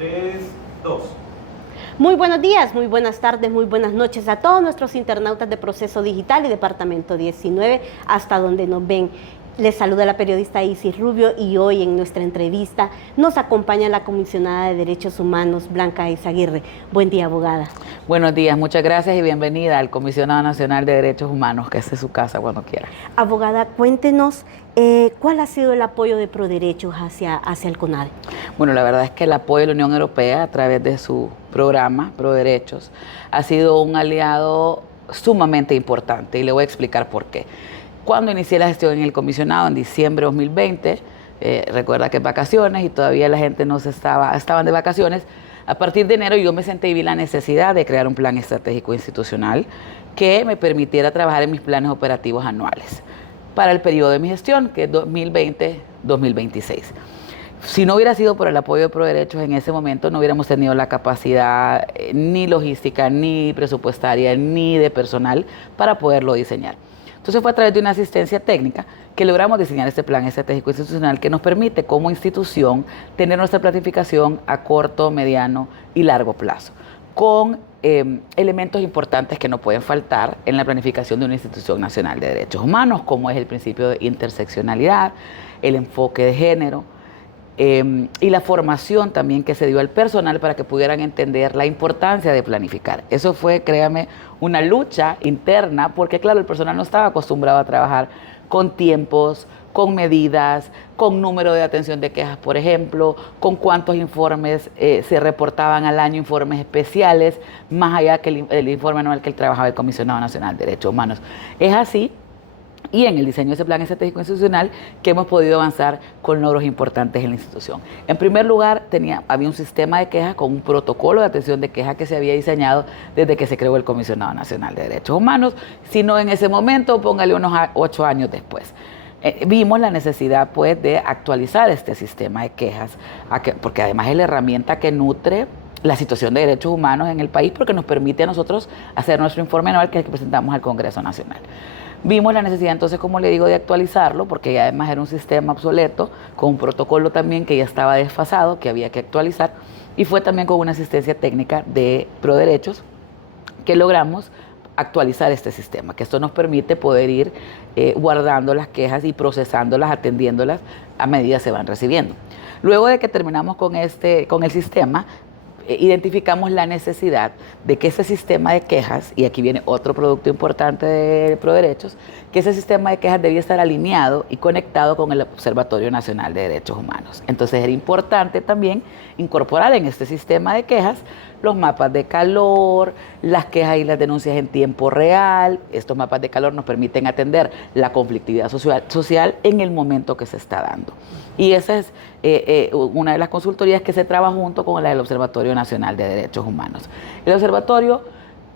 3, 2. Muy buenos días, muy buenas tardes, muy buenas noches a todos nuestros internautas de Proceso Digital y Departamento 19, hasta donde nos ven. Les saluda la periodista Isis Rubio y hoy en nuestra entrevista nos acompaña la comisionada de Derechos Humanos, Blanca Eizaguirre. Buen día, abogada. Buenos días, muchas gracias y bienvenida al Comisionado Nacional de Derechos Humanos, que es su casa cuando quiera. Abogada, cuéntenos cuál ha sido el apoyo de ProDerechos hacia el CONADE. Bueno, la verdad es que el apoyo de la Unión Europea a través de su programa ProDerechos ha sido un aliado sumamente importante y le voy a explicar por qué. Cuando inicié la gestión en el comisionado en diciembre de 2020, recuerda que es vacaciones y todavía la gente no estaban de vacaciones. A partir de enero yo me senté y vi la necesidad de crear un plan estratégico institucional que me permitiera trabajar en mis planes operativos anuales para el periodo de mi gestión, que es 2020-2026. Si no hubiera sido por el apoyo de ProDerechos en ese momento, no hubiéramos tenido la capacidad ni logística, ni presupuestaria, ni de personal para poderlo diseñar. Entonces fue a través de una asistencia técnica que logramos diseñar este plan estratégico institucional que nos permite como institución tener nuestra planificación a corto, mediano y largo plazo, con elementos importantes que no pueden faltar en la planificación de una institución nacional de derechos humanos, como es el principio de interseccionalidad, el enfoque de género, y la formación también que se dio al personal para que pudieran entender la importancia de planificar. Eso fue, créame, una lucha interna, porque claro, el personal no estaba acostumbrado a trabajar con tiempos, con medidas, con número de atención de quejas, por ejemplo, con cuántos informes se reportaban al año, informes especiales, más allá que el informe anual que él trabajaba el Comisionado Nacional de Derechos Humanos. Es así. Y en el diseño de ese plan estratégico institucional que hemos podido avanzar con logros importantes en la institución. En primer lugar, había un sistema de quejas con un protocolo de atención de quejas que se había diseñado desde que se creó el Comisionado Nacional de Derechos Humanos, sino en ese momento, póngale unos 8 años después. Vimos la necesidad pues de actualizar este sistema de quejas, porque además es la herramienta que nutre la situación de derechos humanos en el país, porque nos permite a nosotros hacer nuestro informe anual que es el que presentamos al Congreso Nacional. Vimos la necesidad entonces, como le digo, de actualizarlo, porque ya además era un sistema obsoleto, con un protocolo también que ya estaba desfasado, que había que actualizar, y fue también con una asistencia técnica de ProDerechos que logramos actualizar este sistema, que esto nos permite poder ir guardando las quejas y procesándolas, atendiéndolas a medida que se van recibiendo. Luego de que terminamos con el sistema, identificamos la necesidad de que ese sistema de quejas, y aquí viene otro producto importante de ProDerechos, que ese sistema de quejas debía estar alineado y conectado con el Observatorio Nacional de Derechos Humanos. Entonces era importante también incorporar en este sistema de quejas los mapas de calor, las quejas y las denuncias en tiempo real. Estos mapas de calor nos permiten atender la conflictividad social en el momento que se está dando. Y esa es una de las consultorías que se trabaja junto con la del Observatorio Nacional de Derechos Humanos. El observatorio,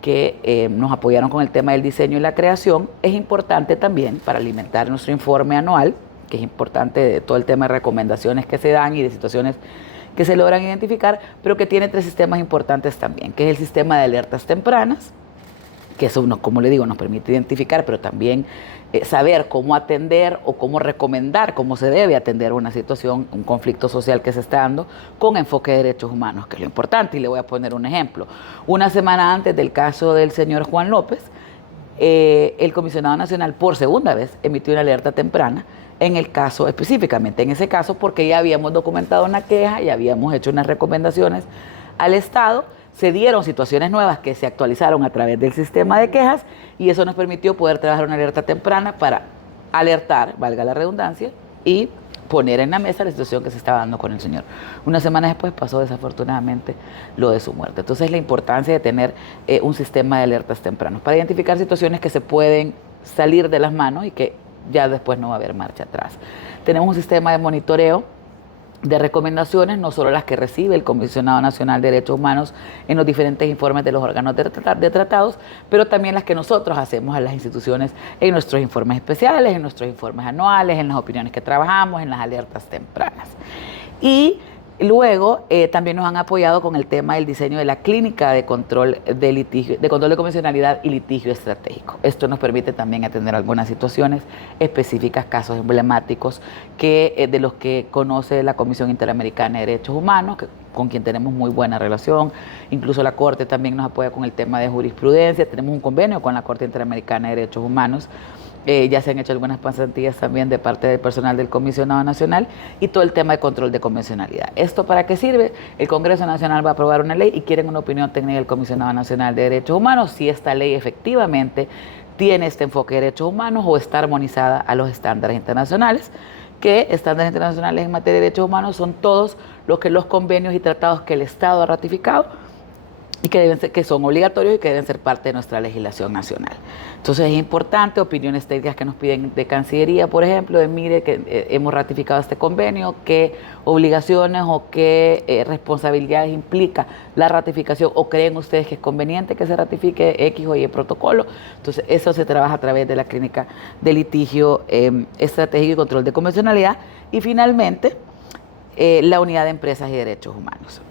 que nos apoyaron con el tema del diseño y la creación, es importante también para alimentar nuestro informe anual, que es importante de todo el tema de recomendaciones que se dan y de situaciones que se logran identificar, pero que tiene 3 sistemas importantes también, que es el sistema de alertas tempranas, que eso, como le digo, nos permite identificar, pero también saber cómo atender o cómo recomendar, cómo se debe atender una situación, un conflicto social que se está dando, con enfoque de derechos humanos, que es lo importante. Y le voy a poner un ejemplo. Una semana antes del caso del señor Juan López, el Comisionado Nacional por segunda vez emitió una alerta temprana en el caso, específicamente en ese caso, porque ya habíamos documentado una queja y habíamos hecho unas recomendaciones al Estado. Se dieron situaciones nuevas que se actualizaron a través del sistema de quejas y eso nos permitió poder trabajar una alerta temprana para alertar, valga la redundancia, y poner en la mesa la situación que se estaba dando con el señor. Una semana después pasó desafortunadamente lo de su muerte. Entonces la importancia de tener un sistema de alertas tempranos para identificar situaciones que se pueden salir de las manos y que ya después no va a haber marcha atrás. Tenemos un sistema de monitoreo de recomendaciones, no solo las que recibe el Comisionado Nacional de Derechos Humanos en los diferentes informes de los órganos de tratados, pero también las que nosotros hacemos a las instituciones en nuestros informes especiales, en nuestros informes anuales, en las opiniones que trabajamos, en las alertas tempranas. Y Luego, también nos han apoyado con el tema del diseño de la clínica de control de litigio, de control de convencionalidad y litigio estratégico. Esto nos permite también atender algunas situaciones específicas, casos emblemáticos de los que conoce la Comisión Interamericana de Derechos Humanos, con quien tenemos muy buena relación. Incluso la Corte también nos apoya con el tema de jurisprudencia. Tenemos un convenio con la Corte Interamericana de Derechos Humanos. Ya se han hecho algunas pasantías también de parte del personal del Comisionado Nacional y todo el tema de control de convencionalidad. ¿Esto para qué sirve? El Congreso Nacional va a aprobar una ley y quieren una opinión técnica del Comisionado Nacional de Derechos Humanos si esta ley efectivamente tiene este enfoque de derechos humanos o está armonizada a los estándares internacionales, que estándares internacionales en materia de derechos humanos son todos los convenios y tratados que el Estado ha ratificado y que son obligatorios y que deben ser parte de nuestra legislación nacional. Entonces es importante, opiniones técnicas que nos piden de Cancillería, por ejemplo, de mire que hemos ratificado este convenio, qué obligaciones o qué responsabilidades implica la ratificación o creen ustedes que es conveniente que se ratifique X o Y protocolo. Entonces eso se trabaja a través de la clínica de litigio estratégico y control de convencionalidad. Y finalmente, la Unidad de Empresas y Derechos Humanos.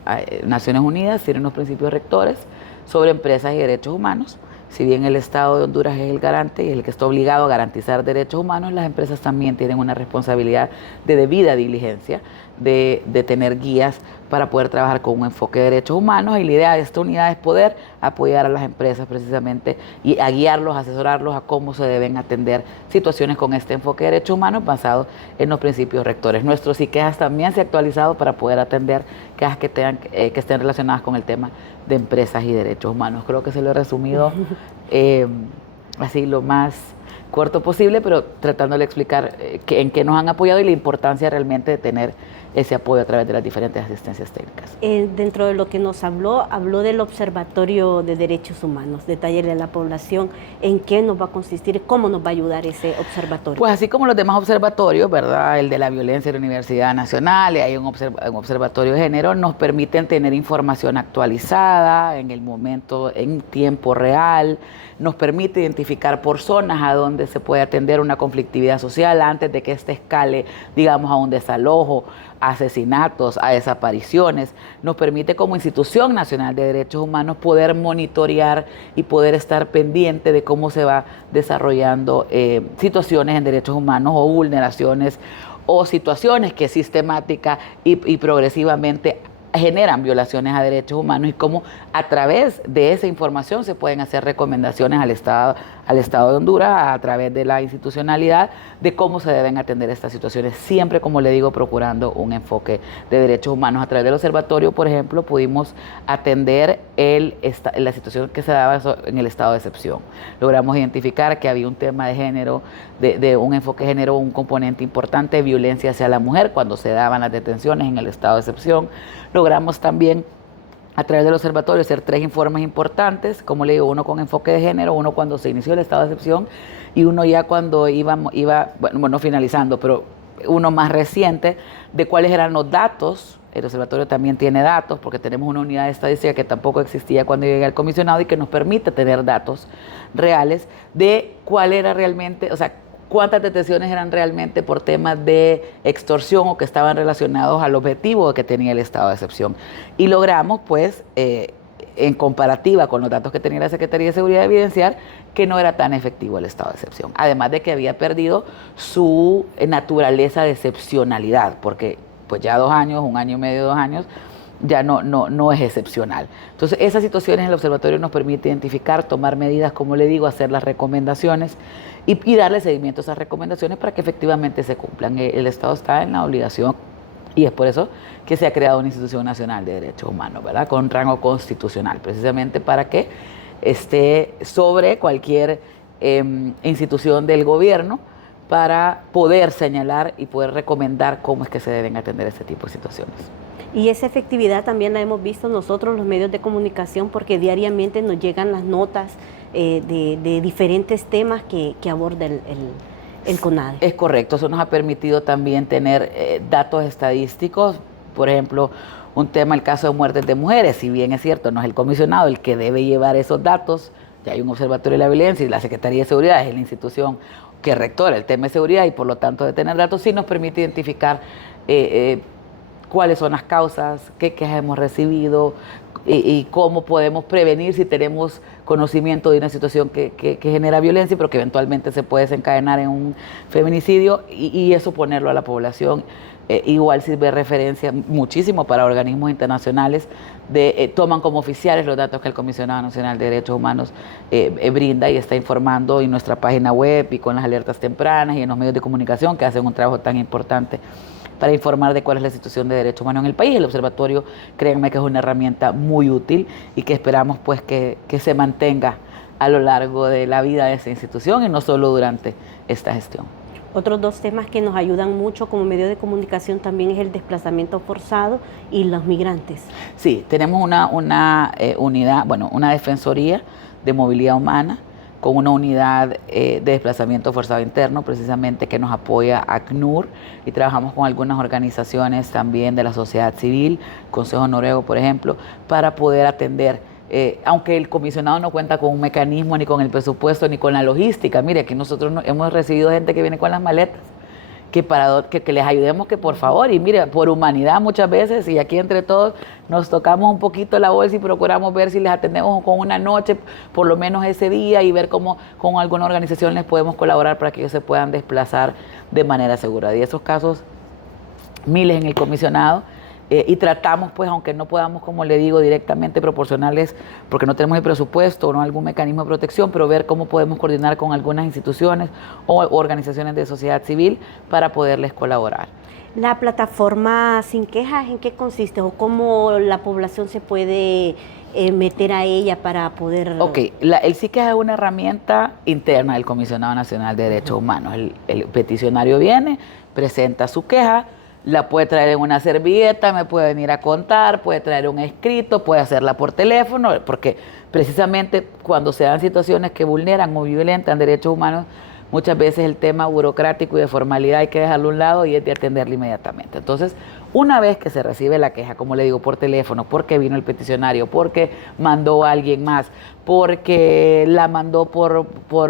Naciones Unidas tiene unos principios rectores sobre empresas y derechos humanos. Si bien el Estado de Honduras es el garante y el que está obligado a garantizar derechos humanos, las empresas también tienen una responsabilidad de debida diligencia, de tener guías para poder trabajar con un enfoque de derechos humanos, y la idea de esta unidad es poder apoyar a las empresas precisamente y a guiarlos, asesorarlos a cómo se deben atender situaciones con este enfoque de derechos humanos basado en los principios rectores. Nuestro SIQUEJAS también se ha actualizado para poder atender quejas que estén relacionadas con el tema de empresas y derechos humanos. Creo que se lo he resumido así lo más corto posible, pero tratándole de explicar en qué nos han apoyado y la importancia realmente de tener ese apoyo a través de las diferentes asistencias técnicas. Dentro de lo que nos habló del Observatorio de Derechos Humanos, detallarle a la población en qué nos va a consistir, cómo nos va a ayudar ese observatorio. Pues así como los demás observatorios, ¿verdad? El de la violencia de la Universidad Nacional, y hay un observatorio de género, nos permiten tener información actualizada en el momento, en tiempo real, nos permite identificar por zonas a donde se puede atender una conflictividad social antes de que éste escale, digamos, a un desalojo, a asesinatos, a desapariciones. Nos permite como Institución Nacional de Derechos Humanos poder monitorear y poder estar pendiente de cómo se va desarrollando situaciones en derechos humanos o vulneraciones o situaciones que sistemática y progresivamente generan violaciones a derechos humanos y cómo a través de esa información se pueden hacer recomendaciones al Estado de Honduras a través de la institucionalidad de cómo se deben atender estas situaciones, siempre, como le digo, procurando un enfoque de derechos humanos. A través del observatorio, por ejemplo, pudimos atender la situación que se daba en el estado de excepción. Logramos identificar que había un tema de género, de un enfoque de género, un componente importante de violencia hacia la mujer cuando se daban las detenciones en el estado de excepción. Logramos también a través del observatorio hacer 3 informes importantes, como le digo, uno con enfoque de género, uno cuando se inició el estado de excepción y uno ya cuando iba no finalizando, pero uno más reciente de cuáles eran los datos. El observatorio también tiene datos porque tenemos una unidad de estadística que tampoco existía cuando llegué al comisionado y que nos permite tener datos reales de cuál era realmente, o sea, cuántas detenciones eran realmente por temas de extorsión o que estaban relacionados al objetivo que tenía el estado de excepción. Y logramos, pues, en comparativa con los datos que tenía la Secretaría de Seguridad, evidenciar que no era tan efectivo el estado de excepción. Además de que había perdido su naturaleza de excepcionalidad, porque pues ya 2 años, 1 año y medio, 2 años, ya no es excepcional. Entonces, esas situaciones el observatorio nos permite identificar, tomar medidas, como le digo, hacer las recomendaciones y darle seguimiento a esas recomendaciones para que efectivamente se cumplan. El Estado está en la obligación y es por eso que se ha creado una Institución Nacional de Derechos Humanos, ¿verdad? Con rango constitucional, precisamente para que esté sobre cualquier institución del gobierno para poder señalar y poder recomendar cómo es que se deben atender este tipo de situaciones. Y esa efectividad también la hemos visto nosotros, los medios de comunicación, porque diariamente nos llegan las notas de diferentes temas que aborda el CONADE. Es correcto, eso nos ha permitido también tener datos estadísticos, por ejemplo, un tema, el caso de muertes de mujeres, si bien es cierto, no es el comisionado el que debe llevar esos datos, ya hay un observatorio de la violencia y la Secretaría de Seguridad es la institución que rectora el tema de seguridad y por lo tanto de tener datos sí nos permite identificar cuáles son las causas, qué quejas hemos recibido y cómo podemos prevenir si tenemos conocimiento de una situación que genera violencia, pero que eventualmente se puede desencadenar en un feminicidio y eso ponerlo a la población. Igual sirve de referencia muchísimo para organismos internacionales, toman como oficiales los datos que el Comisionado Nacional de Derechos Humanos brinda y está informando en nuestra página web y con las alertas tempranas y en los medios de comunicación que hacen un trabajo tan importante para informar de cuál es la situación de derechos humanos en el país. El observatorio, créanme que es una herramienta muy útil y que esperamos pues que se mantenga a lo largo de la vida de esa institución y no solo durante esta gestión. Otros dos temas que nos ayudan mucho como medio de comunicación también es el desplazamiento forzado y los migrantes. Sí, tenemos una unidad, bueno, una defensoría de movilidad humana con una unidad de desplazamiento forzado interno, precisamente que nos apoya ACNUR, y trabajamos con algunas organizaciones también de la sociedad civil, Consejo Noruego, por ejemplo, para poder atender. Aunque el comisionado no cuenta con un mecanismo, ni con el presupuesto, ni con la logística. Mire, aquí nosotros hemos recibido gente que viene con las maletas, que les ayudemos, que por favor, y mire, por humanidad muchas veces, y aquí entre todos nos tocamos un poquito la bolsa y procuramos ver si les atendemos con una noche, por lo menos ese día, y ver cómo con alguna organización les podemos colaborar para que ellos se puedan desplazar de manera segura. Y esos casos, miles en el comisionado. Y tratamos, pues, aunque no podamos, como le digo, directamente proporcionarles, porque no tenemos el presupuesto o no algún mecanismo de protección, pero ver cómo podemos coordinar con algunas instituciones o organizaciones de sociedad civil para poderles colaborar. La plataforma Sin Quejas, ¿en qué consiste o cómo la población se puede meter a ella para poder...? Ok, el Sin Quejas es una herramienta interna del Comisionado Nacional de Derechos Humanos. El peticionario viene, presenta su queja, la puede traer en una servilleta, me puede venir a contar, puede traer un escrito, puede hacerla por teléfono, porque precisamente cuando se dan situaciones que vulneran o violentan derechos humanos, muchas veces el tema burocrático y de formalidad hay que dejarlo a un lado y es de atenderlo inmediatamente. Entonces, una vez que se recibe la queja, como le digo, por teléfono, porque vino el peticionario, porque mandó a alguien más, porque la mandó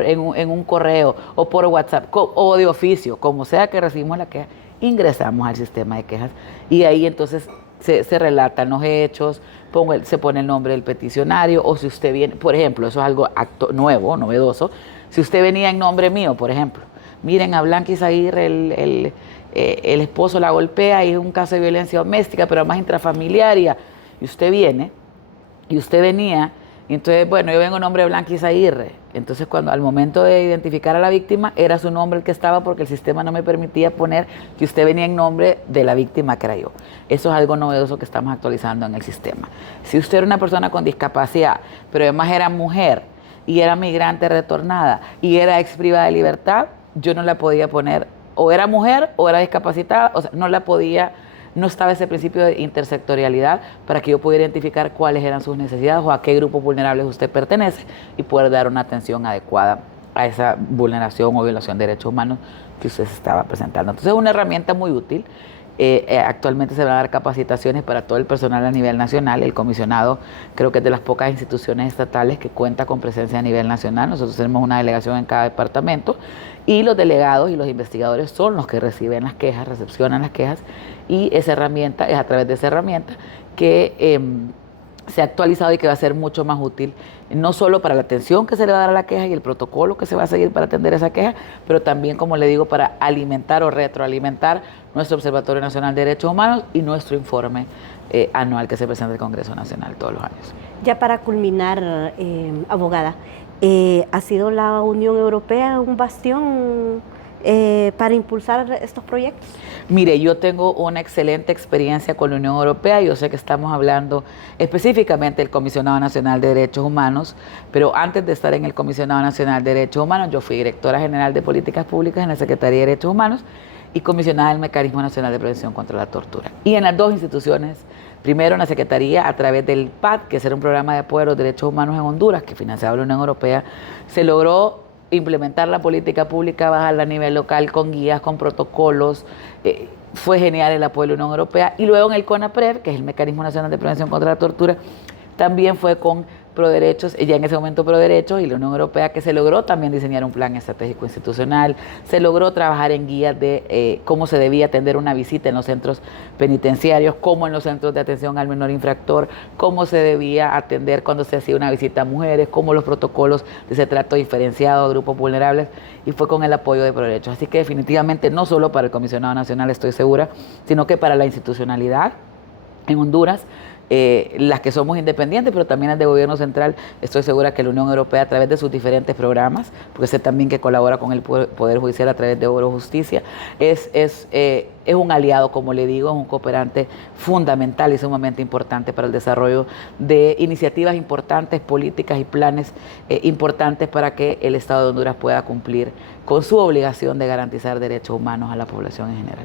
en un correo o por WhatsApp o de oficio, como sea que recibimos la queja, ingresamos al sistema de quejas y ahí entonces se relatan los hechos, se pone el nombre del peticionario, o si usted viene, por ejemplo, eso es algo nuevo, novedoso, si usted venía en nombre mío, por ejemplo, miren, a Blanca Izaguirre el esposo la golpea y es un caso de violencia doméstica, pero además intrafamiliar, y usted viene, y usted venía, y entonces, bueno, yo vengo en nombre de Blanca Izaguirre. Entonces, al momento de identificar a la víctima, era su nombre el que estaba porque el sistema no me permitía poner que usted venía en nombre de la víctima, que era yo. Eso es algo novedoso que estamos actualizando en el sistema. Si usted era una persona con discapacidad, pero además era mujer y era migrante retornada y era ex privada de libertad, yo no la podía poner, o era mujer o era discapacitada, o sea, no estaba ese principio de intersectorialidad para que yo pudiera identificar cuáles eran sus necesidades o a qué grupos vulnerables usted pertenece y poder dar una atención adecuada a esa vulneración o violación de derechos humanos que usted se estaba presentando. Entonces es una herramienta muy útil. Actualmente se van a dar capacitaciones para todo el personal a nivel nacional. El comisionado creo que es de las pocas instituciones estatales que cuenta con presencia a nivel nacional. Nosotros tenemos una delegación en cada departamento y los delegados y los investigadores son los que reciben las quejas, recepcionan las quejas, y esa herramienta es a través de esa herramienta que se ha actualizado y que va a ser mucho más útil, no solo para la atención que se le va a dar a la queja y el protocolo que se va a seguir para atender esa queja, pero también, como le digo, para alimentar o retroalimentar nuestro Observatorio Nacional de Derechos Humanos y nuestro informe anual que se presenta en el Congreso Nacional todos los años. Ya para culminar, abogada, ¿ha sido la Unión Europea un bastión para impulsar estos proyectos? Mire, yo tengo una excelente experiencia con la Unión Europea. Yo sé que estamos hablando específicamente del Comisionado Nacional de Derechos Humanos, pero antes de estar en el Comisionado Nacional de Derechos Humanos, yo fui directora general de Políticas Públicas en la Secretaría de Derechos Humanos y comisionada del Mecanismo Nacional de Prevención contra la Tortura. Y en las dos instituciones, primero en la Secretaría, a través del PAD, que era un programa de apoyo a los derechos humanos en Honduras, que financiaba la Unión Europea, se logró implementar la política pública, bajarla a nivel local con guías, con protocolos. Fue genial el apoyo de la Unión Europea. Y luego en el CONAPRED, que es el Mecanismo Nacional de Prevención contra la Tortura, también fue con Proderechos, ya en ese momento Proderechos y la Unión Europea, que se logró también diseñar un plan estratégico institucional, se logró trabajar en guías de cómo se debía atender una visita en los centros penitenciarios, cómo en los centros de atención al menor infractor, cómo se debía atender cuando se hacía una visita a mujeres, cómo los protocolos de ese trato diferenciado a grupos vulnerables, y fue con el apoyo de Proderechos. Así que definitivamente no solo para el Comisionado Nacional, estoy segura, sino que para la institucionalidad en Honduras, las que somos independientes, pero también las de gobierno central, estoy segura que la Unión Europea, a través de sus diferentes programas, porque sé también que colabora con el Poder Judicial a través de Oro Justicia, es un aliado, como le digo, es un cooperante fundamental y sumamente importante para el desarrollo de iniciativas importantes, políticas y planes importantes para que el Estado de Honduras pueda cumplir con su obligación de garantizar derechos humanos a la población en general.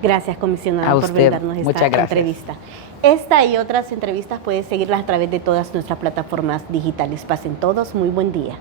Gracias, comisionada, por brindarnos esta entrevista. Esta y otras entrevistas puedes seguirlas a través de todas nuestras plataformas digitales. Pasen todos, muy buen día.